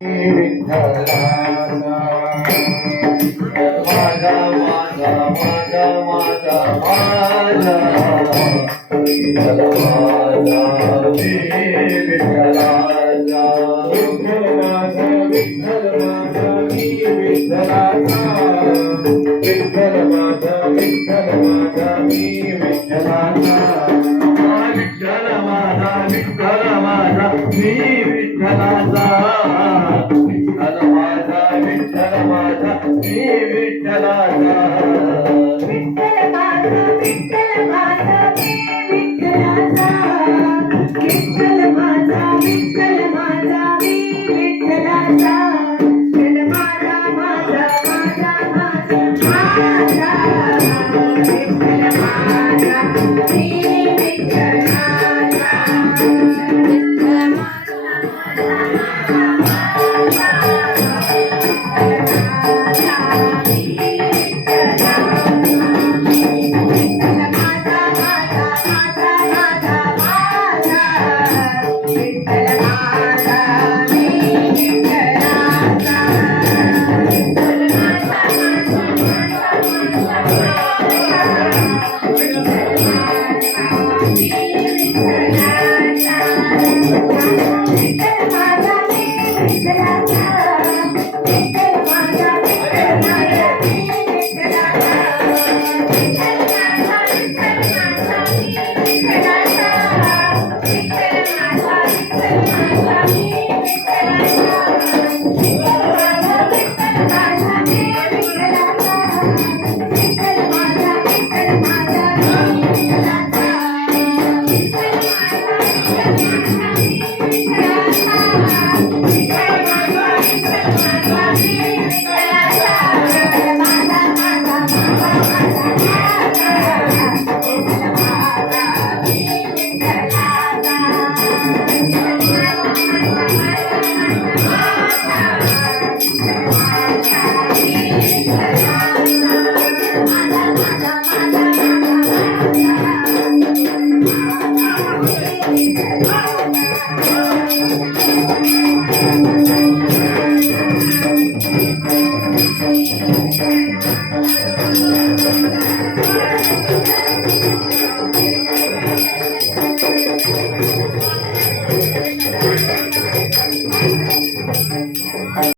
विठ्ठलाचा माझा माझा माझा माझा माझा विठ्ठल माझा विठ्ठलाचा विठ्ठल माझा विठ्ठल माझा विठ्ठलाचा विठ्ठल माझा विठ्ठल माझा विठ्ठलाचा विठ्ठल माझा विठ्ठल माझा विठ्ठलाचा विठ्ठल माझा विठ्ठल माझा विठ्ठलाचा विठ्ठल माझा विठ्ठल माझा विठ्ठलाचा विठ्ठल माझा विठ्ठल माझा विठ्ठलाचा विठ्ठल माझा माझा माझा माझा माझा विठ्ठल माझा